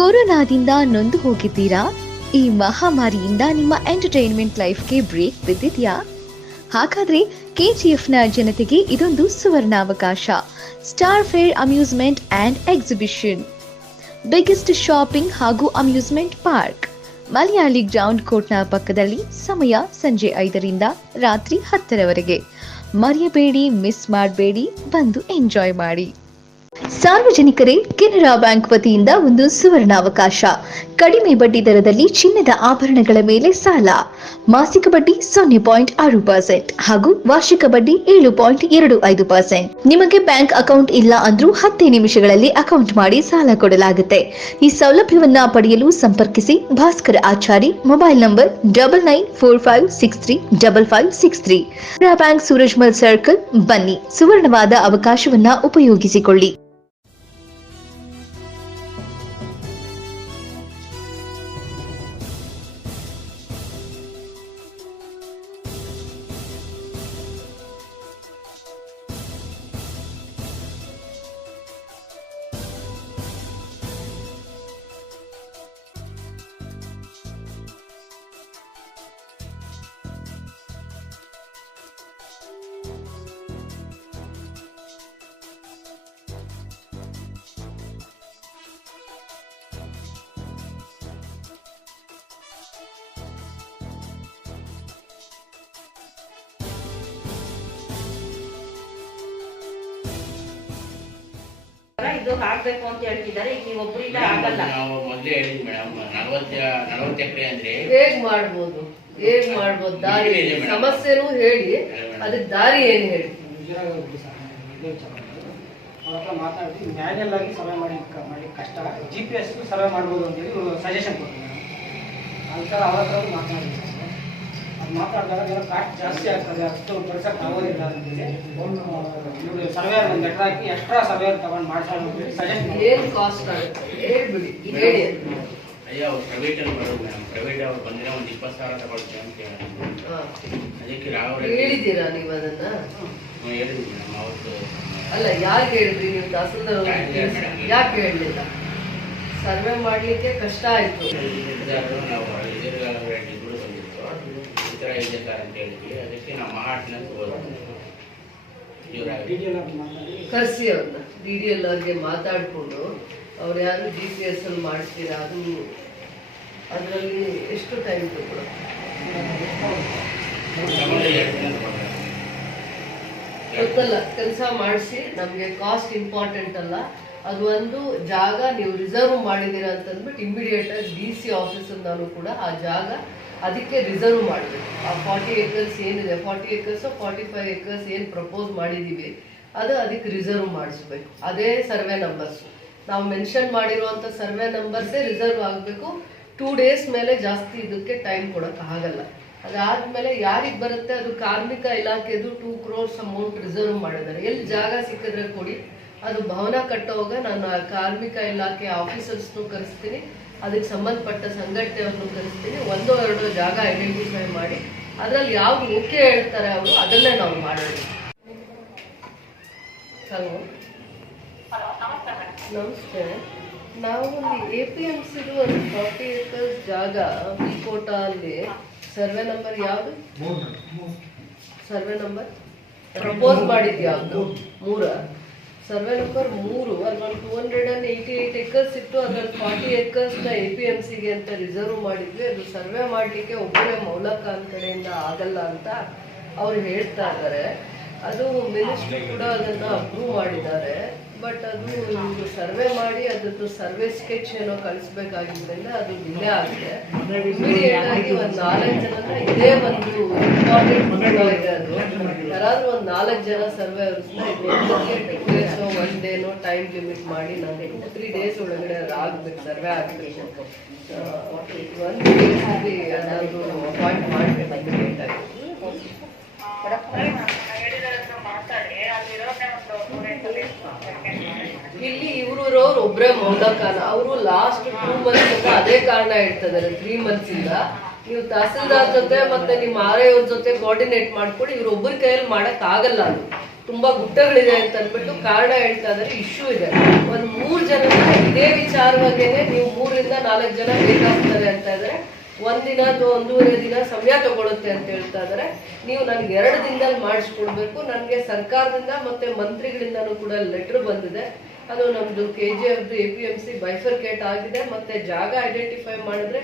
ಕೊರೋನಾದಿಂದ ನೊಂದು ಹೋಗಿದ್ದೀರಾ? ಈ ಮಹಾಮಾರಿಯಿಂದ ನಿಮ್ಮ ಎಂಟರ್ಟೈನ್ಮೆಂಟ್ ಲೈಫ್ಗೆ ಬ್ರೇಕ್ ಬಿದ್ದಿದ್ಯಾ? ಹಾಗಾದ್ರೆ ಕೆಜಿಎಫ್ನ ಜನತೆಗೆ ಇದೊಂದು ಸುವರ್ಣಾವಕಾಶ. Star fair amusement and exhibition, biggest shopping ಹಾಗೂ ಅಮ್ಯೂಸ್ಮೆಂಟ್ ಪಾರ್ಕ್, ಮಲಯಾಳಿ ಗ್ರೌಂಡ್ ಕೋರ್ಟ್ನ ಪಕ್ಕದಲ್ಲಿ. ಸಮಯ ಸಂಜೆ 5ರಿಂದ ರಾತ್ರಿ 10ರವರೆಗೆ. ಮರೆಯಬೇಡಿ, ಮಿಸ್ ಮಾಡಬೇಡಿ, ಬಂದು ಎಂಜಾಯ್ ಮಾಡಿ. ಸಾರ್ವಜನಿಕರೇ, ಕೆನರಾ ಬ್ಯಾಂಕ್ ವತಿಯಿಂದ ಒಂದು ಸುವರ್ಣಾವಕಾಶ. ಕಡಿಮೆ ಬಡ್ಡಿ ದರದಲ್ಲಿ ಚಿನ್ನದ ಆಭರಣಗಳ ಮೇಲೆ ಸಾಲ. ಮಾಸಿಕ ಬಡ್ಡಿ 0.6% ಹಾಗೂ ವಾರ್ಷಿಕ ಬಡ್ಡಿ 7.25%. ನಿಮಗೆ ಬ್ಯಾಂಕ್ ಅಕೌಂಟ್ ಇಲ್ಲ ಅಂದ್ರೂ 10 ನಿಮಿಷಗಳಲ್ಲಿ ಅಕೌಂಟ್ ಮಾಡಿ ಸಾಲ ಕೊಡಲಾಗುತ್ತೆ. ಈ ಸೌಲಭ್ಯವನ್ನ ಪಡೆಯಲು ಸಂಪರ್ಕಿಸಿ Bhaskar Achari. Mobile number 9945635563. Canara bank, Surajmal circle. ಬನ್ನಿ, ಸುವರ್ಣವಾದ ಅವಕಾಶವನ್ನ ಉಪಯೋಗಿಸಿಕೊಳ್ಳಿ. ಇದು ಹಾಕ್ಬೇಕು ಅಂತ ಹೇಳ್ತಿದ್ದಾರೆ. ಈಗ ನೀವು ಒಬ್ಬರಿಂದ ಆಗಲ್ಲ. ನಾವು ಮೊದಲೇ ಹೇಳಿದ್ವಿ ಮೇಡಮ್, 40 ಎಕರೆ ಅಂದ್ರೆ ಹೇಗ್ ಮಾಡ್ಬೋದು ದಾರಿ ಸಮಸ್ಯೆನೂ ಹೇಳಿ, ಅದಕ್ಕೆ ದಾರಿ ಏನ್ ಹೇಳಿ. ಅವ್ರ ಮಾತಾಡಿ ಮ್ಯಾನ್ಯಲ್ ಆಗಿ ಸರ್ವೆ ಮಾಡಿ ಕಷ್ಟ, GPS ಸರ್ವೆ ಮಾಡ್ಬೋದು ಅಂತೇಳಿ ಸಜೆಷನ್ ಕೊಡ್ತೀನಿ. ಅಂತ ಅವ್ರ ಹತ್ರ ಮಾತಾಡಿದ್ವಿ. ಅದು ಮಾತಾಡಿದಾಗ ಏನೋ ಕಾಸ್ಟ್ ಜಾಸ್ತಿ ಆಗ್ತದೆ, ಅಷ್ಟು ಬರ್ಸಕ್ಕೆ ಆಗೋದಿಲ್ಲ ಅಂತೇಳಿ ಇವರು ಸರ್ವೇರ್ ಒಂದು ಲೆಟರ್ ಹಾಕಿ ಎಕ್ಸ್ಟ್ರಾ ಸರ್ವೇರ್ ತಗೊಂಡು ಮಾಡ್ಸೋಣ ಅಂತೇಳಿ ಸಜೆಷನ್. ಏನ್ ಕಾಸ್ಟ್ ಆಗುತ್ತೆ ಹೇಳ್ಬಿಡಿ, ಹೇಳಿ. ಅಯ್ಯ ಅವ್ರು ಪ್ರೈವೇಟಲ್ಲಿ ಬರೋದು ಮೇಡಮ್. ಪ್ರೈವೇಟ್ ಅವ್ರು ಬಂದಿರೋ ಒಂದು 20,000 ತಗೊಳ್ತೀವಿ ಅಂತ ಅದಕ್ಕೆ ಹೇಳಿದ್ದೀರಾ ನೀವು ಅದನ್ನ? ಹೇಳಿದ್ವಿ ಮೇಡಮ್. ಅವ್ರದ್ದು ಅಲ್ಲ, ಯಾಕೆ ಹೇಳಿದ್ರಿ ನೀವು? ತಹಸೀಲ್ದಾರ್ ಯಾಕೆ ಹೇಳಲಿಲ್ಲ? ಸರ್ವೆ ಮಾಡ್ಲಿಕ್ಕೆ ಕಷ್ಟ ಆಯ್ತು. ನಾವು ರೆಡ್ಡಿಗಳು ಬಂದಿತ್ತು, ಈ ಥರ ಇದೆ ಸರ್ ಅಂತ ಹೇಳಿದ್ವಿ. ಅದಕ್ಕೆ ನಾವು ಮಹಾಟ್ನಲ್ಲಿ ಕರ್ಸಿ ಅವ್ರನ್ನ DDL ಅವ್ರಿಗೆ ಮಾತಾಡ್ಕೊಂಡು ಅವ್ರು ಯಾರು GPS ಅಲ್ಲಿ ಮಾಡ್ತೀರಾ, ಅದರಲ್ಲಿ ಎಷ್ಟು ಟೈಮ್ ತಗೊಳ್ಳುತ್ತೆ? ಗೊತ್ತಲ್ಲ, ಕೆಲಸ ಮಾಡಿಸಿ. ನಮಗೆ ಕಾಸ್ಟ್ ಇಂಪಾರ್ಟೆಂಟ್ ಅಲ್ಲ. ಅದು ಒಂದು ಜಾಗ ನೀವು ರಿಸರ್ವ್ ಮಾಡಿದ್ದೀರಾ ಅಂತಂದ್ಬಿಟ್ಟು ಇಮಿಡಿಯೇಟ್ ಆಗಿ DC ಆಫೀಸಿಂದನೂ ಕೂಡ ಆ ಜಾಗ ಅದಕ್ಕೆ ರಿಸರ್ವ್ ಮಾಡಬೇಕು. ಆ 40 acres ಏನಿದೆ, 40 acres 45 acres ಏನು ಪ್ರಪೋಸ್ ಮಾಡಿದ್ದೀವಿ, ಅದು ಅದಕ್ಕೆ ರಿಸರ್ವ್ ಮಾಡಿಸ್ಬೇಕು. ಅದೇ ಸರ್ವೆ ನಂಬರ್ಸ್, ನಾವು ಮೆನ್ಷನ್ ಮಾಡಿರುವಂಥ ಸರ್ವೆ ನಂಬರ್ಸೇ ರಿಸರ್ವ್ ಆಗಬೇಕು. 2 days ಮೇಲೆ ಜಾಸ್ತಿ ಇದಕ್ಕೆ ಟೈಮ್ ಕೊಡೋಕೆ ಆಗಲ್ಲ. ಅದಾದ್ಮೇಲೆ ಯಾರಿಗೆ ಬರುತ್ತೆ ಅದು ಕಾರ್ಮಿಕ ಇಲಾಖೆದು 2 crores ಅಮೌಂಟ್ ರಿಸರ್ವ್ ಮಾಡಿದ್ದಾರೆ. ಎಲ್ಲಿ ಜಾಗ ಸಿಕ್ಕಿದ್ರೆ ಕೊಡಿ. ಅದು ಭವನ ಕಟ್ಟೋವಾಗ ನಾನು ಕಾರ್ಮಿಕ ಇಲಾಖೆ ಆಫೀಸರ್ಸ್ನು ಕರೆಸ್ತೀನಿ, ಅದಕ್ಕೆ ಸಂಬಂಧಪಟ್ಟ ಸಂಘಟನೆಯವ್ರನ್ನು ಕರೆಸ್ತೀನಿ. 1-2 ಜಾಗ ಐಡೆಂಟಿಫೈ ಮಾಡಿ ಅದರಲ್ಲಿ ಯಾವ್ದು ಓಕೆ ಹೇಳ್ತಾರೆ ಅವರು ಅದನ್ನೇ ನಾವು ಮಾಡೋದು. ಹಲೋ, ನಮಸ್ತೆ. ನಾವು APMCದು ಒಂದು 40 acres ಜಾಗ ಕೋಟ ಅಲ್ಲಿ ಸರ್ವೆ ನಂಬರ್ ಯಾವುದು? ಸರ್ವೆ ನಂಬರ್ ಪ್ರಪೋಸ್ ಮಾಡಿದ್ದು ಯಾವುದು? 3. ಸರ್ವೆ ನಂಬರ್ 3 ಅಲ್ಲಿ ಒಂದು 288 acres ಇತ್ತು. ಅದ್ರಲ್ಲಿ 40 acres APMCಗೆ ಅಂತ ರಿಸರ್ವ್ ಮಾಡಿದ್ವಿ. ಅದು ಸರ್ವೆ ಮಾಡಲಿಕ್ಕೆ ಒಬ್ಬರೇ ಮೌಲಖಾನ್ ಕಡೆಯಿಂದ ಆಗಲ್ಲ ಅಂತ ಅವ್ರು ಹೇಳ್ತಾ ಇದ್ದಾರೆ. ಅದು ಮಿನಿಸ್ಟ್ರಿ ಕೂಡ ಅದನ್ನ ಅಪ್ರೂವ್ ಮಾಡಿದ್ದಾರೆ. ಬಟ್ ಅದು ನಿಮ್ಗೆ ಸರ್ವೆ ಮಾಡಿ ಅದ್ರದ್ದು ಸರ್ವೆ ಸ್ಕೆಚ್ ಏನೋ ಕಳಿಸ್ಬೇಕಾಗಿದ್ದರಿಂದ ಅದು ಡಿಲೇ ಆಗಿದೆ. ಇಮಿಡಿಯೇಟ್ ಆಗಿ ಒಂದು 4 ಜನನ ಇದೇ ಒಂದು ಇಂಪಾರ್ಟೆಂಟ್ ಇದೆ. ಅದು ಯಾರಾದ್ರೂ ಒಂದು 4 ಜನ ಸರ್ವೇಯರ್ಸ್ನ ಇದಕ್ಕೆ 2 days 1 day ಟೈಮ್ ಲಿಮಿಟ್ ಮಾಡಿ ನಾನು 3 days ಒಳಗಡೆ ಆಗ್ಬೇಕು, ಸರ್ವೆ ಆಗಬೇಕು. 1 ಡೇಸಲ್ಲಿ ಏನಾದರೂ ಅಪಾಯಿಂಟ್ ಮಾಡಬೇಕು ಇಮಿಡಿಯೇಟ್ ಆಗಿ. ಇಲ್ಲಿ ಇವ್ರವ್ರು ಒಬ್ರೇ ಮೌಲಖಾನ. ಅವರು ಲಾಸ್ಟ್ 2 months ಅದೇ ಕಾರಣ ಹೇಳ್ತಿದ್ದಾರೆ. 3 months ಇಂದ ನೀವು ತಹಸೀಲ್ದಾರ್ ಜೊತೆ ಮತ್ತೆ ನಿಮ್ಮ RI ಅವ್ರ ಜೊತೆ ಕೋಆರ್ಡಿನೇಟ್ ಮಾಡ್ಕೊಂಡು ಇವ್ರೊಬ್ಬರ ಕೈಯಲ್ಲಿ ಮಾಡಕ್ ಆಗಲ್ಲ. ಅದು ತುಂಬಾ ಗುಡ್ಡಗಳಿದೆ ಅಂತ ಅಂದ್ಬಿಟ್ಟು ಕಾರಣ ಹೇಳ್ತಾ ಇದಾರೆ. ಇಶ್ಯೂ ಇದೆ. ಒಂದ್ 3 ಜನ ಇದೇ ವಿಚಾರವಾಗೇನೆ ನೀವು 3 ರಿಂದ 4 ಜನ ಬೇಕಾಗ್ತಾರೆ ಅಂತ ಇದ್ರೆ 1 ದಿನ ಅಥವಾ 1.5 ದಿನ ಸಮಯ ತಗೊಳುತ್ತೆ ಅಂತ ಹೇಳ್ತಾ ಇದಾರೆ. ನೀವು ನನಗೆ 2 ದಿನದಲ್ಲಿ ಮಾಡಿಸ್ಕೊಡ್ಬೇಕು. ನನಗೆ ಸರ್ಕಾರದಿಂದ ಮತ್ತೆ ಮಂತ್ರಿಗಳಿಂದನೂ ಕೂಡ ಲೆಟರ್ ಬಂದಿದೆ. ಅದು ನಮ್ದು KGF APMC ಬೈಫರ್ಕೇಟ್ ಆಗಿದೆ. ಮತ್ತೆ ಜಾಗ ಐಡೆಂಟಿಫೈ ಮಾಡಿದ್ರೆ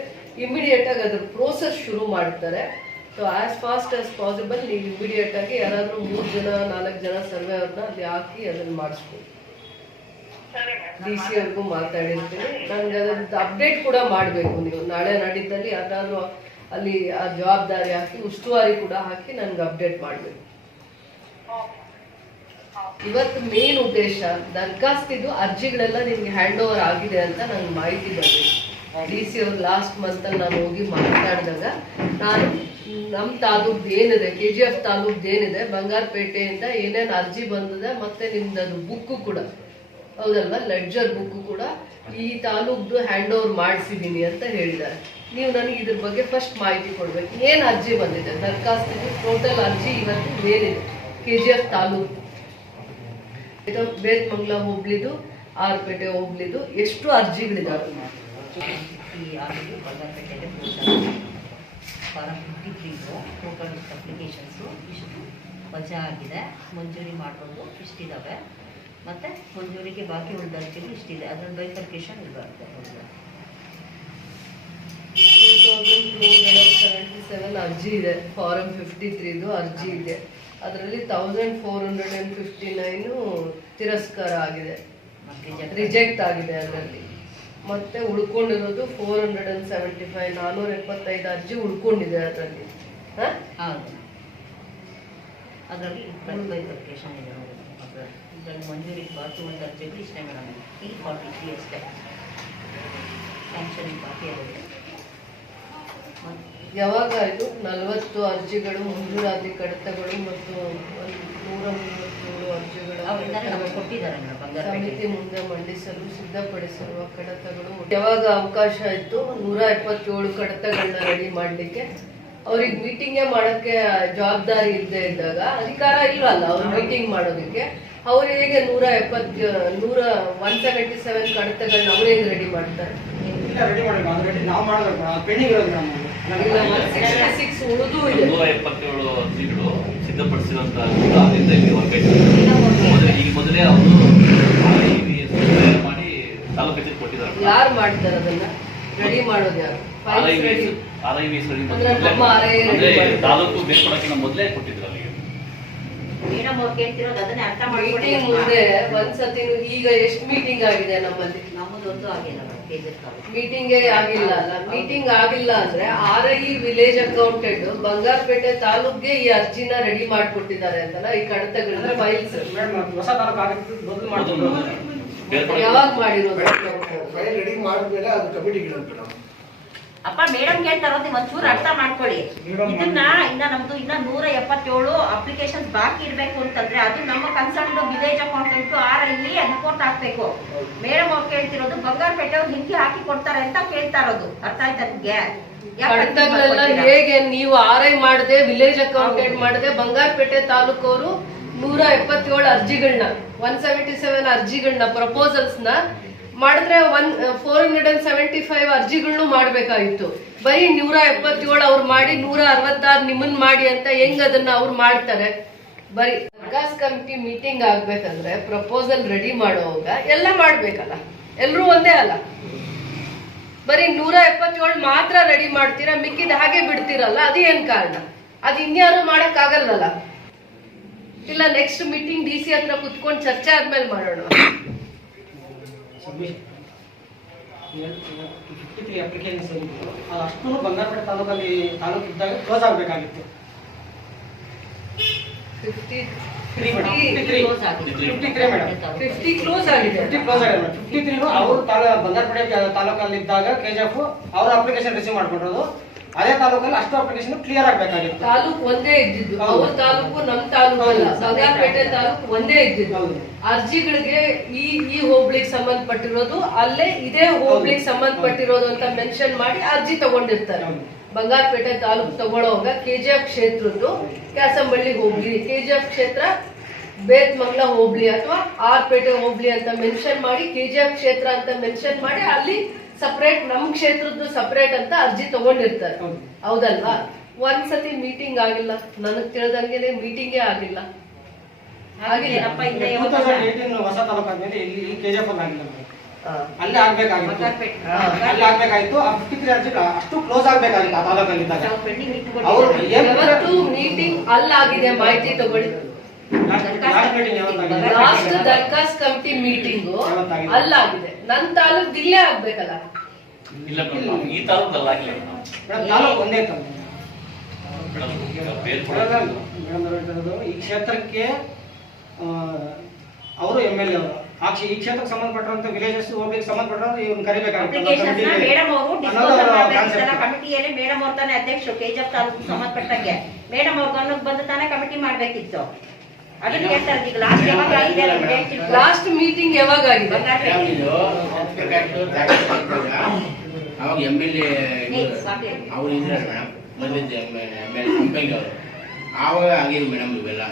ಇಮಿಡಿಯೇಟ್ ಆಗಿ ಅದ್ರ ಪ್ರೋಸೆಸ್ ಶುರು ಮಾಡ್ತಾರೆ. So as fast as possible ನೀವು ಇಮಿಡಿಯೇಟ್ ಆಗಿ ಯಾರಾದ್ರೂ 3 ಜನ 4 ಜನ ಸರ್ವೆ ಅವ್ರನ್ನ ಅಲ್ಲಿ ಹಾಕಿ ಅದನ್ನ ಮಾಡಿಸ್ಬೋದು. DC ಅವ್ರಿಗೂ ಮಾತಾಡಿರ್ತೀನಿ. ನನ್ಗೆ ಅದ್ರದ್ದು ಅಪ್ಡೇಟ್ ಕೂಡ ಮಾಡಬೇಕು. ನೀವು ನಾಳೆ ನಾಡಿದ್ದಲ್ಲಿ ಯಾರಾದ್ರೂ ಅಲ್ಲಿ ಆ ಜವಾಬ್ದಾರಿ ಹಾಕಿ ಉಸ್ತುವಾರಿ ಕೂಡ ಹಾಕಿ ನನ್ಗೆ ಅಪ್ಡೇಟ್ ಮಾಡಬೇಕು. ಇವತ್ತು ಮೇನ್ ಉದ್ದೇಶ ದರ್ಖಾಸ್ತಿದ್ದು ಅರ್ಜಿಗಳೆಲ್ಲ ನಿಮ್ಗೆ ಹ್ಯಾಂಡ್ ಓವರ್ ಆಗಿದೆ ಅಂತ ನಂಗೆ ಮಾಹಿತಿ ಬಂದಿದೆ. DC ಅವ್ರು ಲಾಸ್ಟ್ ಮಂತ್ ಅಲ್ಲಿ ನಾನು ಹೋಗಿ ಮಾತಾಡಿದಾಗ ನಾನು ನಮ್ಮ ತಾಲೂಕ್ದು ಏನಿದೆ KGF ತಾಲೂಕ್ದು ಏನಿದೆ ಬಂಗಾರಪೇಟೆಯಿಂದ ಏನೇನು ಅರ್ಜಿ ಬಂದಿದೆ ಮತ್ತೆ ನಿಮ್ದು ಅದು ಬುಕ್ಕು ಕೂಡ ಹೌದಲ್ವಾ, ಲೆಡ್ಜರ್ ಬುಕ್ಕು ಕೂಡ ಈ ತಾಲೂಕ್ದು ಹ್ಯಾಂಡ್ ಓವರ್ ಮಾಡಿಸಿದ್ದೀನಿ ಅಂತ ಹೇಳಿದ್ದಾರೆ. ನೀವು ನನಗೆ ಇದ್ರ ಬಗ್ಗೆ ಫಸ್ಟ್ ಮಾಹಿತಿ ಕೊಡ್ಬೇಕು. ಏನು ಅರ್ಜಿ ಬಂದಿದೆ ದರ್ಖಾಸ್ತಿದ್ದು ಟೋಟಲ್ ಅರ್ಜಿ ಇವತ್ತು ಏನಿದೆ KGF ತಾಲೂಕು ಬೇತ್ಮಂಗ್ಲ ಹೋಬ್ಳಿದು ಆರ್ಪೇಟೆ ಹೋಬ್ಳಿದು ಎಷ್ಟು ಅರ್ಜಿಗಳಿದಾವೆ? ಫಾರಂ 53 ಟೋಟಲ್ ಅಪ್ಲಿಕೇಶನ್ಸು ಇಷ್ಟು ವಜಾ ಆಗಿದೆ. ಮಂಜೂರಿ ಮಾಡ್ಬೋದು ಇಷ್ಟಿದ್ದಾವೆ. ಮತ್ತು ಮಂಜೂರಿಗೆ ಬಾಕಿ ಉಳಿದ ಅರ್ಜಿಗಳು ಇಷ್ಟಿದೆ. ಅದನ್ನು ಬೈಫರ್ಕೇಶನ್ ಇರಬಾರ್ದು. 2277 ಅರ್ಜಿ ಇದೆ. ಫಾರಂ 53ದು ಅರ್ಜಿ ಇದೆ. ಅದರಲ್ಲಿ 1459 ತಿರಸ್ಕಾರ ಆಗಿದೆ, ರಿಜೆಕ್ಟ್ ಆಗಿದೆ ಅದರಲ್ಲಿ. ಮತ್ತೆ ಉಳ್ಕೊಂಡಿರೋದು 475 475 ಅರ್ಜಿ ಉಳ್ಕೊಂಡಿದೆ ಅದರಲ್ಲಿ. ಹೌದು, ಅದರಲ್ಲಿ ಬೈಫರ್ಕೇಶನ್ ಇದೆ. ಇದರಲ್ಲಿ ಮಂಜೂರಿಗೆ ಬಾಕಿ ಉಳಿದ ಅರ್ಜಿಗಳು ಇಷ್ಟೇ ಮೇಡಮ್. 43 ಅಷ್ಟೇ ಸ್ಯಾಂಕ್ಷನ್ ಬಾಕಿ ಆಗುತ್ತೆ. ಯಾವಾಗ ಇದು 40 ಅರ್ಜಿಗಳು ಮಂಜೂರಾತಿ ಕಡತಗಳು ಮತ್ತು 137 ಅರ್ಜಿಗಳು ಕೊಟ್ಟಿದ್ದಾರೆ ಸಮಿತಿ ಮುಂದೆ ಮಂಡಿಸಲು ಸಿದ್ಧಪಡಿಸಿರುವ ಕಡತಗಳು ಯಾವಾಗ ಅವಕಾಶ ಇತ್ತು 177 ಕಡತಗಳನ್ನ ರೆಡಿ ಮಾಡ್ಲಿಕ್ಕೆ. ಅವ್ರಿಗೆ ಮೀಟಿಂಗೇ ಮಾಡಕ್ಕೆ ಜವಾಬ್ದಾರಿ ಇಲ್ಲದೆ ಇದ್ದಾಗ ಅಧಿಕಾರ ಇಲ್ವಲ್ಲ ಅವ್ರು ಮೀಟಿಂಗ್ ಮಾಡೋದಕ್ಕೆ. ಅವ್ರು ಹೇಗೆ 177 ಕಡತಗಳನ್ನ ಅವ್ರು ಹೇಗೆ ರೆಡಿ ಮಾಡ್ತಾರೆ? ರೆಡಿ ಮಾಡಬೇಕು. ಅದು ರೆಡಿ ನಾವು ಮಾಡಬೇಕು. ಪೆಂಡಿಂಗ್ ಇರೋದು ನಮ್ಮ 166 ಉಳಿದು ಇದೆ. 177 ಅರ್ಜಿಗಳು ಸಿದ್ಧಪಡಿಸಿರುವಂತಹ ಅದರಿಂದ ಇಲ್ಲಿ ಈಗ ಮೊದಲೇ ಅವರು ಮಾಡಿ ತಾಲೂಕು ಕಚೇರಿ ಕೊಟ್ಟಿದ್ದಾರೆ. ಯಾರು ಮಾಡ್ತಾರೆ ಅದನ್ನ ರೆಡಿ ಮಾಡೋದು? ಯಾರು? ತಾಲೂಕು ಬೇರ್ಪಡಕ್ಕಿಂತ ಮೊದಲೇ ಕೊಟ್ಟಿದ್ರು ಅಲ್ಲಿಗೆ. ಮೇಡಮ್ ಅವ್ರು ಕೇಳ್ತಿರೋದು ಅದನ್ನೇ ಅರ್ಥ ಮೀಟಿಂಗ್ ಮುಂದೆ ಒಂದ್ಸತಿ ಈಗ ಎಷ್ಟು ಮೀಟಿಂಗ್ ಆಗಿದೆ ನಮ್ಮಲ್ಲಿ? ನಮ್ಮದೊಂದು ಆಗಿಲ್ಲ ಮೀಟಿಂಗೇ ಆಗಿಲ್ಲ ಅಲ್ಲ. ಮೀಟಿಂಗ್ ಆಗಿಲ್ಲ ಅಂದ್ರೆ RI ವಿಲೇಜ್ ಅಕೌಂಟೆಂಟ್ ಬಂಗಾರಪೇಟೆ ತಾಲೂಕ್ಗೆ ಈ ಅರ್ಜಿನ ರೆಡಿ ಮಾಡ್ಕೊಟ್ಟಿದ್ದಾರೆ ಅಂತಲ್ಲ ಈ ಕಡತಗಳನ್ನ ಫೈಲ್ಸ್. ಹೊಸ ತಾಲೂಕು ಆಗುತ್ತೆ ಮೊದಲು ಮಾಡ್ಕೊಂಡು ಯಾವಾಗ ಮಾಡಿರೋದು? ಫೈಲ್ ರೆಡಿ ಮಾಡಿದ್ಮೇಲೆ ಅದು ಕಮಿಟಿಗಳು ಅಪ್ಪ ಮೇಡಮ್ ಕೇಳ್ತಾ ಇರೋದು ನೀವು ಒಂಚೂರು ಅರ್ಥ ಮಾಡ್ಕೊಳ್ಳಿ. ಇದನ್ನ ನಮ್ದು 177 ಅಪ್ಲಿಕೇಶನ್ ಬಾಕಿ ಇಡ್ಬೇಕು ಅಂತಂದ್ರೆ ಅದು ನಮ್ಮ concern village accountant RI report ಹಾಕ್ಬೇಕು. ಮೇಡಮ್ ಅವ್ರು ಕೇಳ್ತಿರೋದು ಬಂಗಾರಪೇಟೆ ಅವ್ರು ಹಿಂಗೆ ಹಾಕಿ ಕೊಡ್ತಾರೆ ಅಂತ ಕೇಳ್ತಾ ಇರೋದು. ಅರ್ಥ ಆಯ್ತಾ ನಿಮ್ಗೆ? ಕಡತಗಳೆಲ್ಲ ಹೇಗೆ ನೀವು RI ಮಾಡದೆ ವಿಲೇಜ್ ಅಕೌಂಟೆಂಟ್ ಮಾಡದೆ ಬಂಗಾರಪೇಟೆ ತಾಲೂಕವರು 177 ಅರ್ಜಿಗಳನ್ನ 177 ಅರ್ಜಿಗಳನ್ನ ಪ್ರಪೋಸಲ್ಸ್ ನ ಮಾಡಿದ್ರೆ 475 ಅರ್ಜಿಗಳನ್ನು ಮಾಡ್ಬೇಕಾಗಿತ್ತು. ಬರೀ 177 ಅವ್ರು ಮಾಡಿ 166 ನಿಮ್ಮನ್ ಮಾಡಿ ಅಂತ ಹೆಂಗ್ ಅದನ್ನ ಅವ್ರು ಮಾಡ್ತಾರೆ? ಬರೀ ದರ್ಖಾಸ್ ಕಮಿಟಿ ಮೀಟಿಂಗ್ ಆಗ್ಬೇಕಂದ್ರೆ ಪ್ರಪೋಸಲ್ ರೆಡಿ ಮಾಡೋವಾಗ ಎಲ್ಲ ಮಾಡ್ಬೇಕಲ್ಲ, ಎಲ್ರೂ ಒಂದೇ ಅಲ್ಲ. ಬರೀ 177 ಮಾತ್ರ ರೆಡಿ ಮಾಡ್ತೀರಾ, ಮಿಕ್ಕಿದ ಹಾಗೆ ಬಿಡ್ತೀರಲ್ಲ, ಅದೇನ್ ಕಾರಣ? ಅದು ಇನ್ಯಾರು ಮಾಡಕ್ ಆಗಲ್ಲಲ್ಲ. ಇಲ್ಲ ನೆಕ್ಸ್ಟ್ ಮೀಟಿಂಗ್ DC ಹತ್ರ ಕುತ್ಕೊಂಡು ಚರ್ಚೆ ಆದ್ಮೇಲೆ ಮಾಡೋಣ. 53 ಅಪ್ಲಿಕೇಶನ್ಸ್ ಅಷ್ಟು ಬಂಗಾರಪೇಟೆ ತಾಲೂಕಲ್ಲಿ ತಾಲೂಕು ಇದ್ದಾಗ ಕ್ಲೋಸ್ ಆಗಬೇಕಾಗಿತ್ತು. 53 ಕ್ಲೋಸ್ ಆಗಿದೆ. 53 ಅವರು ಬಂಗಾರಪೇಟೆ ತಾಲೂಕಲ್ಲಿ ಇದ್ದಾಗ KGF ಅವ್ರ ಅಪ್ಲಿಕೇಶನ್ ರಿಸೀವ್ ಮಾಡ್ಕೊಂಡಿರೋದು. ಅದೇ ತಾಲೂಕಲ್ಲಿ ಅಷ್ಟು ಅಪ್ಲಿಕೇಶನ್ ಕ್ಲಿಯರ್ ಆಗಬೇಕಾಗಿತ್ತು. ತಾಲೂಕು ಒಂದೇ ಇದ್ದಿದ್ದು, ಅವ್ರ ತಾಲೂಕು ನಮ್ ತಾಲೂಕು ಅಲ್ಲ, ಬಂಗಾರಪೇಟೆ ತಾಲೂಕು ಒಂದೇ ಇದ್ದಿದ್ದು. ಅರ್ಜಿಗಳಿಗೆ ಈ ಹೋಬ್ಳಿಗೆ ಸಂಬಂಧಪಟ್ಟಿರೋದು ಅಲ್ಲೇ ಇದೇ ಹೋಬ್ಳಿಗೆ ಸಂಬಂಧಪಟ್ಟಿರೋದು ಅಂತ ಮೆನ್ಷನ್ ಮಾಡಿ ಅರ್ಜಿ ತಗೊಂಡಿರ್ತಾರೆ. ಬಂಗಾರಪೇಟೆ ತಾಲೂಕು ತಗೊಳ್ಳೋವಾಗ KGF ಕ್ಷೇತ್ರದ್ದು ಕ್ಯಾಸಂಬಳ್ಳಿ ಹೋಗ್ಲಿ, KGF ಕ್ಷೇತ್ರ ಬೇತ್ಮಂಗ್ಲ ಹೋಬ್ಳಿ ಅಥವಾ ಆರ್ಪೇಟೆ ಹೋಬ್ಳಿ ಅಂತ ಮೆನ್ಷನ್ ಮಾಡಿ, KGF ಕ್ಷೇತ್ರ ಅಂತ ಮೆನ್ಷನ್ ಮಾಡಿ, ಅಲ್ಲಿ ಸಪರೇಟ್ ನಮ್ ಕ್ಷೇತ್ರದ್ದು ಸಪರೇಟ್ ಅಂತ ಅರ್ಜಿ ತಗೊಂಡಿರ್ತಾರೆ. ಹೌದಲ್ವಾ? ಒಂದ್ಸತಿ ಮೀಟಿಂಗ್ ಆಗಿಲ್ಲ, ನನಗ್ ತಿಳಿದಂಗೆ ಮೀಟಿಂಗೇ ಆಗಿಲ್ಲ. ಆಗಿಲ್ಲಪ್ಪ, ಹಿಂದೆ 2018 ಹೊಸ ತಾಲೂಕು ಆದ್ಮೇಲೆ ಇಲ್ಲಿ KGF ಅಲ್ಲಿ ಆಗಿಲ್ಲ, ಅಲ್ಲೇ ಆಗ್ಬೇಕಾಗಿತ್ತು. ಅಲ್ಲಿ ಆಗ್ಬೇಕಾಗಿತ್ತು. ಆ 53 ಅರ್ಜಿ ಅಷ್ಟು ಕ್ಲೋಸ್ ಆಗ್ಬೇಕಾಗಿತ್ತು ಆ ತಾಲೂಕಲ್ಲಿ ಇದ್ದಾಗ. ಯಾವತ್ತು ಮೀಟಿಂಗ್ ಅಲ್ಲಾಗಿದೆ ಮಾಹಿತಿ ತಗೊಳ್ಳಿ. ಲಾಸ್ಟ್ ದರ್ಖಾಸ್ ಕಮಿಟಿ ಮೀಟಿಂಗ್ ಅಲ್ಲಾಗಿದೆ. ನನ್ ತಾಲೂಕ್ ಇಲ್ಲೇ ಆಗ್ಬೇಕಲ್ಲ. ಇಲ್ಲ ಮೇಡಮ್, ಈ ತಾಲೂಕಲ್ಲಿ ಆಗಿಲ್ಲ ಮೇಡಮ್. ತಾಲೂಕು ಒಂದೇ ಇತ್ತು ಮೇಡಮ್. ಬೇರೆ ಮೇಡಮ್, ಈ ಕ್ಷೇತ್ರಕ್ಕೆ ಅವರು MLA ಅವರು ಈ ಕ್ಷೇತ್ರಕ್ಕೆ ಸಂಬಂಧಪಟ್ಟಂತ ವಿಲೇಜಸ್ ಹೋಗ್ಲಿಕ್ಕೆ ಸಂಬಂಧಪಟ್ಟಂತ ಇವ್ನು ಕರಿಬೇಕಾಗುತ್ತೆ. ಮೇಡಮ್ ಅವರು ಡಿಸ್ಕೌಂಟ್ ಮಾಡಬೇಕಿತ್ತಲ್ಲ ಕಮಿಟಿಯಲ್ಲಿ. ಮೇಡಮ್ ಅವ್ರ ತಾನೇ ಅಧ್ಯಕ್ಷರು KGF ತಾಲೂಕು ಸಂಬಂಧಪಟ್ಟಂಗೆ. ಮೇಡಮ್ ಅವ್ರ ಗಮನಕ್ಕೆ ಬಂದು ತಾನೇ ಕಮಿಟಿ ಮಾಡ್ಬೇಕಿತ್ತು. ಅದನ್ನ ಹೇಳ್ತಾರೆ. ಈಗ ಲಾಸ್ಟ್ ಯಾವಾಗ ಆಗಿದೆ? ಲಾಸ್ಟ್ ಮೀಟಿಂಗ್ ಯಾವಾಗ ಆಗಿದೆ? ಅವಾಗ MLA ಅವ್ರು ಇದ್ದಾರೆ ಮೇಡಮ್, ಬಂದಿದ್ದ MLA ಸಂಪಂಗಿ ಅವರು. ಆವಾಗ ಆಗಿದ್ದು ಮೇಡಮ್ ಇವೆಲ್ಲ.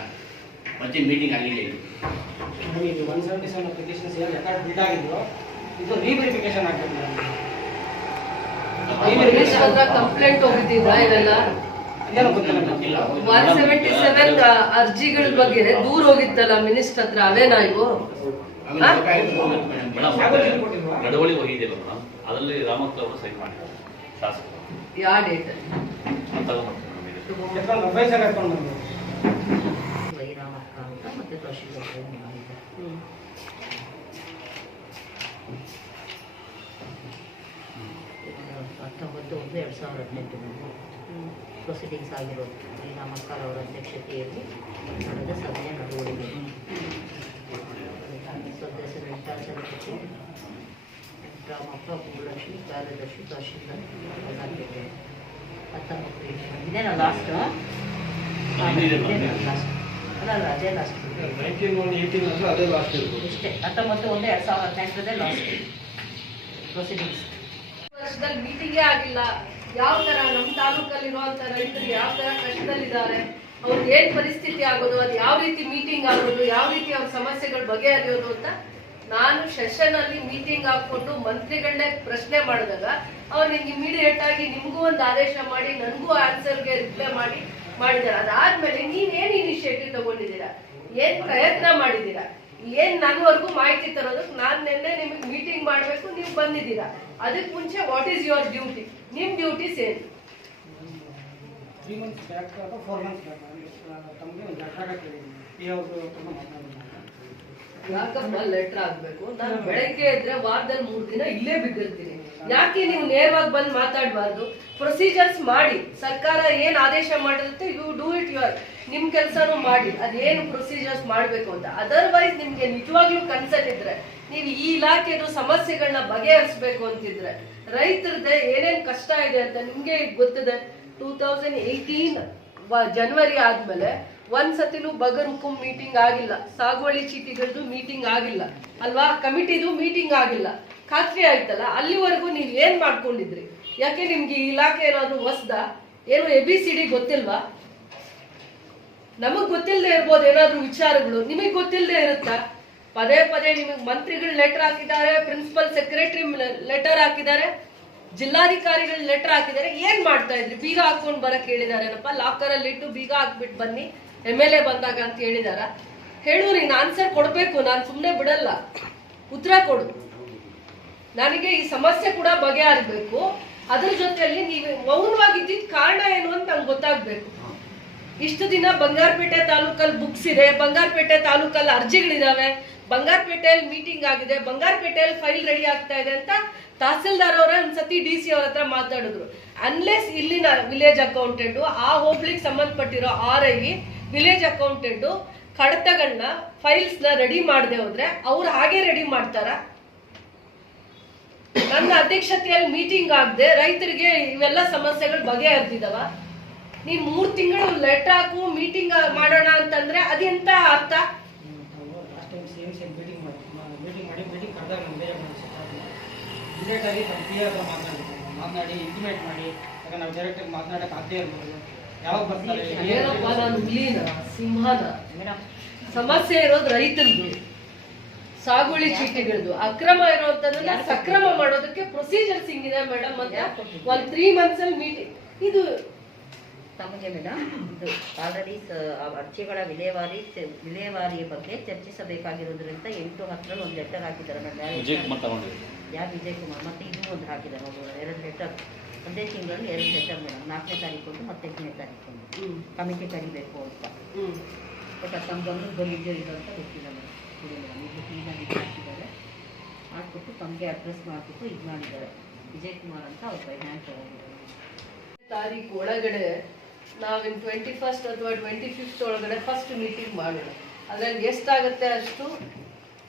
ಮತ್ತೆ ಮೀಟಿಂಗ್ ಆಗಿಲ್ಲ. ಇದು 177 ಅಪ್ಲಿಕೇಶನ್ಸ್ ರೆಕಾರ್ಡ್ ಬಿಲ್ಡ್ ಆಗಿದ್ರು, ಇದು ರೀವೆರಿಫಿಕೇಶನ್ ಆಗ್ತದೆ. ಕಂಪ್ಲೇಂಟ್ ಹೋಗಿದ್ದಿದ್ರಾ ಇವೆಲ್ಲ? 177 ಅರ್ಜಿಗಳ ಬಗ್ಗೆ ದೂರ ಹೋಗಿತ್ತಲ್ಲ ಮಿನಿಸ್ಟರ್ ಹತ್ರ, ಅವೇನಾ ಇವು? ನಡವಳಿ ಹೋಗಿದ್ದಿಲ್ಲ ಮೇಡಮ್, ಅದರಲ್ಲಿ ರಾಮಕ್ಕ ಅವರು ಸೈನ್ ಮಾಡಿದ್ದಾರೆ ಶಾಸಕರು. ಯಾವ ಡೇಟ್? ಅಡ್ವೈಸರ್ ಹಾಕೊಂಡು ಬಂದ್ರು. ಮತ್ತೆ ತಹಶೀಲ್ದಾರ್ ಮಾಡಿದ್ದಾರೆ. 19/1/2018 ಪ್ರೊಸೀಡಿಂಗ್ಸ್ ಆಗಿರೋದು ನಮ್ಮ ಅಕ್ಕರ ಅವರ ಅಧ್ಯಕ್ಷತೆಯಲ್ಲಿ ನಡೆದ ಸಭೆಯ ನಡವಳಿಕೆ. ಸದಸ್ಯರು ವೆಂಕಟಾಚಲಪತಿ, ರಾಮಪ್ಪ, ಭೂಲಕ್ಷ್ಮಿ, ಕಾರ್ಯದರ್ಶಿ, ತಹಶೀಲ್ದಾರ್, ಬಳ್ಳಾರಿಪೇಟೆ. 19 ಇದೇನಾ ಲಾಸ್ಟ್? ಅಲ್ಲ, ಅದೇ ಲಾಸ್ಟ್. 1918 ಅದೇ ಲಾಸ್ಟ್ ಇರ್ಬೋದು. ಇಷ್ಟೇ. 19/1/2018 ಲಾಸ್ಟ್ ಪ್ರೊಸೀಡಿಂಗ್ಸ್. ವರ್ಷದಲ್ಲಿ ಮೀಟಿಂಗೇ ಆಗಿಲ್ಲ. ಯಾವ ತರ ನಮ್ಮ ತಾಲೂಕಲ್ಲಿರುವಂತ ರೈತರು ಯಾವ ತರ ಕಷ್ಟದಲ್ಲಿದ್ದಾರೆ, ಅವ್ರಿಗೆ ಏನ್ ಪರಿಸ್ಥಿತಿ ಆಗೋದು, ಅದು ಯಾವ ರೀತಿ ಮೀಟಿಂಗ್ ಆಗೋದು, ಯಾವ ರೀತಿ ಅವ್ರ ಸಮಸ್ಯೆಗಳು ಬಗೆಹರಿಯೋದು ಅಂತ ನಾನು ಸೆಷನ್ ಅಲ್ಲಿ ಮೀಟಿಂಗ್ ಹಾಕೊಂಡು ಮಂತ್ರಿಗಳನ್ನೇ ಪ್ರಶ್ನೆ ಮಾಡಿದಾಗ ಅವ್ರು ನಿಮ್ಗೆ ಇಮಿಡಿಯೇಟ್ ಆಗಿ ನಿಮ್ಗೂ ಒಂದು ಆದೇಶ ಮಾಡಿ ನನಗೂ ಆನ್ಸರ್ಗೆ ರಿಪ್ಲೈ ಮಾಡಿದ್ದಾರೆ. ಅದಾದ್ಮೇಲೆ ನೀವೇನ್ ಇನಿಷಿಯೇಟಿವ್ ತಗೊಂಡಿದ್ದೀರಾ, ಏನ್ ಪ್ರಯತ್ನ ಮಾಡಿದ್ದೀರಾ, ಏನ್ ನನ್ವರೆಗೂ ಮಾಹಿತಿ ತರೋದಕ್ಕೆ ನಾನು ನಿನ್ನೆ ನಿಮಗೆ ಮೀಟಿಂಗ್ ಮಾಡ್ಬೇಕು, ನೀವು ಬಂದಿದ್ದೀರಾ. ಅದಕ್ಕೆ ಮುಂಚೆ ವಾಟ್ ಈಸ್ ಯುವರ್ ಡ್ಯೂಟಿ, ನಿಮ್ ಡ್ಯೂಟೀಸ್ ಏನು? 3 months ಬ್ಯಾಕ್ ಅಥವಾ 4 months ಬ್ಯಾಕ್ ತಮಗೆ ಒಂದು ಲೆಟರ್ ಕೇಳಿದ್ದೀನಿ. ಯಾವುದು ಮಾತಾಡಿದ್ದೀನಿ. ಯಾಕಪ್ಪ ಲೆಟರ್ ಆಗ್ಬೇಕು? ನಾನು ಬೆಳಗ್ಗೆ ಇದ್ರೆ ವಾರದಲ್ಲಿ 3 ದಿನ ಇಲ್ಲೇ ಬಿದ್ದಿರ್ತೀನಿ. ಯಾಕೆ ನೀವು ನೇರವಾಗಿ ಬಂದು ಮಾತಾಡಬಾರ್ದು? ಪ್ರೊಸೀಜರ್ಸ್ ಮಾಡಿ, ಸರ್ಕಾರ ಏನ್ ಆದೇಶ ಮಾಡಿರುತ್ತೆ ಯು ಡೂ ಇಟ್ ಯುವರ್, ನಿಮ್ ಕೆಲ್ಸನೂ ಮಾಡಿ, ಅದೇನು ಪ್ರೊಸೀಜರ್ಸ್ ಮಾಡ್ಬೇಕು ಅಂತ. ಅದರ್ವೈಸ್ ನಿಮ್ಗೆ ನಿಜವಾಗ್ಲೂ ಕನ್ಸರ್ನ್ ಇದ್ರೆ, ನೀವು ಈ ಇಲಾಖೆದು ಸಮಸ್ಯೆಗಳನ್ನ ಬಗೆಹರಿಸಬೇಕು ಅಂತಿದ್ರೆ, ರೈತರದ್ದೇ ಏನೇನ್ ಕಷ್ಟ ಇದೆ ಅಂತ ನಿಮ್ಗೆ ಗೊತ್ತಿದೆ. 2018 ಜನವರಿ ಆದ್ಮೇಲೆ ಒಂದ್ಸತಿನೂ ಬಗರ್ ಹುಕುಂ ಮೀಟಿಂಗ್ ಆಗಿಲ್ಲ, ಸಾಗುವಳಿ ಚೀಟಿಗಳದ್ದು ಮೀಟಿಂಗ್ ಆಗಿಲ್ಲ ಅಲ್ವಾ, ಕಮಿಟಿದು ಮೀಟಿಂಗ್ ಆಗಿಲ್ಲ. ಖಾತ್ರಿ ಆಯ್ತಲ್ಲ, ಅಲ್ಲಿವರೆಗೂ ನೀವ್ ಏನ್ ಮಾಡ್ಕೊಂಡಿದ್ರಿ? ಯಾಕೆ ನಿಮ್ಗೆ ಈ ಇಲಾಖೆ ಏನಾದ್ರು ಹೊಸ್ದ? ಏನು ABCD ಗೊತ್ತಿಲ್ವಾ? ನಮಗ್ ಗೊತ್ತಿಲ್ಲದೆ ಇರ್ಬೋದು ಏನಾದ್ರು ವಿಚಾರಗಳು, ನಿಮಗ್ ಗೊತ್ತಿಲ್ಲದೆ ಇರುತ್ತಾ? ಪದೇ ಪದೇ ನಿಮಗ್ ಮಂತ್ರಿಗಳು ಲೆಟರ್ ಹಾಕಿದ್ದಾರೆ, ಪ್ರಿನ್ಸಿಪಲ್ ಸೆಕ್ರೆಟರಿ ಲೆಟರ್ ಹಾಕಿದ್ದಾರೆ, ಜಿಲ್ಲಾಧಿಕಾರಿಗಳು ಲೆಟರ್ ಹಾಕಿದ್ದಾರೆ. ಏನ್ ಮಾಡ್ತಾ ಇದ್ರಿ? ಬೀಗ ಹಾಕೊಂಡ್ ಬರಕ್ ಹೇಳಿದಾರೇನಪ್ಪ, ಲಾಕರ್ ಅಲ್ಲಿ ಇಟ್ಟು ಬೀಗ ಹಾಕ್ಬಿಟ್ಟು ಬನ್ನಿ MLA ಬಂದಾಗ ಅಂತ ಹೇಳಿದಾರ? ಹೇಳು, ನೀನ್ ಆನ್ಸರ್ ಕೊಡ್ಬೇಕು, ನಾನ್ ಸುಮ್ನೆ ಬಿಡಲ್ಲ, ಉತ್ತರ ಕೊಡು. ನನಗೆ ಈ ಸಮಸ್ಯೆ ಕೂಡ ಬಗೆಹರಿಬೇಕು. ಅದ್ರ ಜೊತೆಯಲ್ಲಿ ನೀವು ಮೌನವಾಗಿದ್ದಿದ್ ಕಾರಣ ಏನು ಅಂತ ನಂಗೆ ಗೊತ್ತಾಗ್ಬೇಕು. ಇಷ್ಟು ದಿನ ಬಂಗಾರಪೇಟೆ ತಾಲೂಕಲ್ಲಿ ಬುಕ್ಸ್ ಇದೆ, ಬಂಗಾರಪೇಟೆ ತಾಲೂಕಲ್ಲಿ ಅರ್ಜಿಗಳಿದಾವೆ, ಬಂಗಾರಪೇಟೆಯಲ್ಲಿ ಮೀಟಿಂಗ್ ಆಗಿದೆ, ಬಂಗಾರಪೇಟೆಯಲ್ಲಿ ಫೈಲ್ ರೆಡಿ ಆಗ್ತಾ ಇದೆ ಅಂತ ತಹಸೀಲ್ದಾರ್ ಅವರ ಒಂದ್ಸತಿ DC ಅವ್ರ ಹತ್ರ ಮಾತಾಡಿದ್ರು. ಅನ್ಲೆಸ್ ಇಲ್ಲಿನ ವಿಲೇಜ್ ಅಕೌಂಟೆಂಟ್, ಆ ಹೋಬ್ಳಿಗೆ ಸಂಬಂಧಪಟ್ಟಿರೋ RI ವಿಲೇಜ್ ಅಕೌಂಟೆಂಟ್ ಕಡತಗಳನ್ನ ಫೈಲ್ಸ್ ನ ರೆಡಿ ಮಾಡದೆ ಹೋದ್ರೆ ಅವ್ರು ಹಾಗೆ ರೆಡಿ ಮಾಡ್ತಾರ? ನನ್ನ ಅಧ್ಯಕ್ಷತೆಯಲ್ಲಿ ಮೀಟಿಂಗ್ ಆಗದೆ ರೈತರಿಗೆ ಇವೆಲ್ಲ ಸಮಸ್ಯೆಗಳು ಬಗೆಹರಿದಿದವ? ನೀನ್ 3 ತಿಂಗಳು ಲೆಟರ್ ಹಾಕು, ಮೀಟಿಂಗ್ ಮಾಡೋಣ ಅಂತಂದ್ರೆ ಅದೆಂತ ಅರ್ಥ? ಲಾಸ್ಟ್ ಟೈಮ್ CM ಮೀಟಿಂಗ್ ಕರೆದಾಗ ಇಮಿಡಿಯೇಟ್ ಆಗಿ ನಮ್ಮ PR ಹತ್ರ ಮಾತನಾಡಿ ಇಂಟಿಮೇಟ್ ಮಾಡಿ, ಯಾಕಂದ್ರೆ ನಾವು ಡೈರೆಕ್ಟಾಗಿ ಮಾತನಾಡಕ್ಕೆ ಆಗದೇ ಇರ್ಬೋದು. ಯಾವಾಗ ಬರ್ತಾರೆ? ಏನಪ್ಪ ನಾನು ಹುಲಿನ ಸಿಂಹನ? ಸಮಸ್ಯೆ ಇರೋದು ರೈತರದು, ಸಾಗುವಳಿ ಚೀಟಿಗಳದು. ಅಕ್ರಮ ಇರುವಂತದನ್ನ ಸಕ್ರಮ ಮಾಡೋದಕ್ಕೆ ಪ್ರೊಸೀಜರ್ಸ್ ಹಿಂಗಿದೆ ಮೇಡಮ್. ಮತ್ತೆ 3 months ಅಲ್ಲಿ ಮೀಟಿಂಗ್. ಇದು ತಮಗೆ ಮೇಡಮ್, ಇದು ಆಲ್ರೆಡಿ ಅರ್ಜಿಗಳ ವಿಲೇವಾರಿಯ ಬಗ್ಗೆ ಚರ್ಚಿಸಬೇಕಾಗಿರೋದ್ರಿಂದ 8/10 ಒಂದು ಲೆಟರ್ ಹಾಕಿದ್ದಾರೆ ಮೇಡಮ್. ವಿಜಯ್ ಕುಮಾರ್ ತಗೊಂಡಿದ್ದೀವಿ. ಯಾವ ವಿಜಯ್ ಕುಮಾರ್ ಮತ್ತೆ ಇದು ಒಂದು ಹಾಕಿದ್ದಾರೆ 2 ಲೆಟರ್. ಒಂದೇ ತಿಂಗಳಲ್ಲಿ 2 ಲೆಟರ್ ಮೇಡಮ್. 4ನೇ ತಾರೀಕು ಒಂದು ಮತ್ತೆ 8ನೇ ತಾರೀಕು ಒಂದು ಕಮಿಟಿ ಕರಿಬೇಕು ಅಂತ. ಬಟ್ ಅದು ತಮ್ಮ ಗಮನಕ್ಕೆ ಬಂದಿದ್ದೇ ಇಲ್ಲ ಅಂತ ಗೊತ್ತಿಲ್ಲ ಮೇಡಮ್. ಇದು ಕ್ಲೀನಾಗಿ ಹಾಕಿದ್ದಾರೆ, ಹಾಕ್ಬಿಟ್ಟು ತಮಗೆ ಅಡ್ರೆಸ್ ಮಾಡಿಬಿಟ್ಟು ಇದು ಮಾಡಿದ್ದಾರೆ. ವಿಜಯ್ ಕುಮಾರ್ ಅಂತ ಅವ್ರ ಬೈ ಹ್ಯಾಂಡ್ ತಗೊಂಡಿದ್ದಾರೆ. ತಾರೀಕು ಒಳಗಡೆ ನಾವಿನ್ 21st ಅಥವಾ 25th ಒಳಗಡೆ ಫಸ್ಟ್ ಮೀಟಿಂಗ್ ಮಾಡೋಣ. ಅದ್ರಲ್ಲಿ ಎಷ್ಟಾಗುತ್ತೆ ಅಷ್ಟು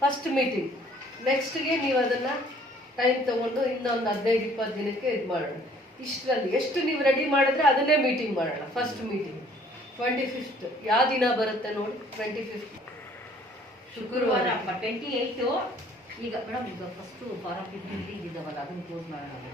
ಫಸ್ಟ್ ಮೀಟಿಂಗ್. ನೆಕ್ಸ್ಟ್ಗೆ ನೀವು ಅದನ್ನ ಟೈಮ್ ತಗೊಂಡು ಇನ್ನೊಂದು 15-20 ದಿನಕ್ಕೆ ಇದು ಮಾಡೋಣ. ಇಷ್ಟರಲ್ಲಿ ಎಷ್ಟು ನೀವು ರೆಡಿ ಮಾಡಿದ್ರೆ ಅದನ್ನೇ ಮೀಟಿಂಗ್ ಮಾಡೋಣ. ಫಸ್ಟ್ ಮೀಟಿಂಗ್ 25th ಯಾವ ದಿನ ಬರುತ್ತೆ ನೋಡಿ? 25th ಶುಕ್ರವಾರ. 28 ಈಗ ಮೇಡಮ್, ಈಗ ಫಸ್ಟ್ ಫಾರಂ 15 ಇದಾವಲ್ಲ ಅದನ್ನು ಕ್ಲೋಸ್ ಮಾಡೋಣ.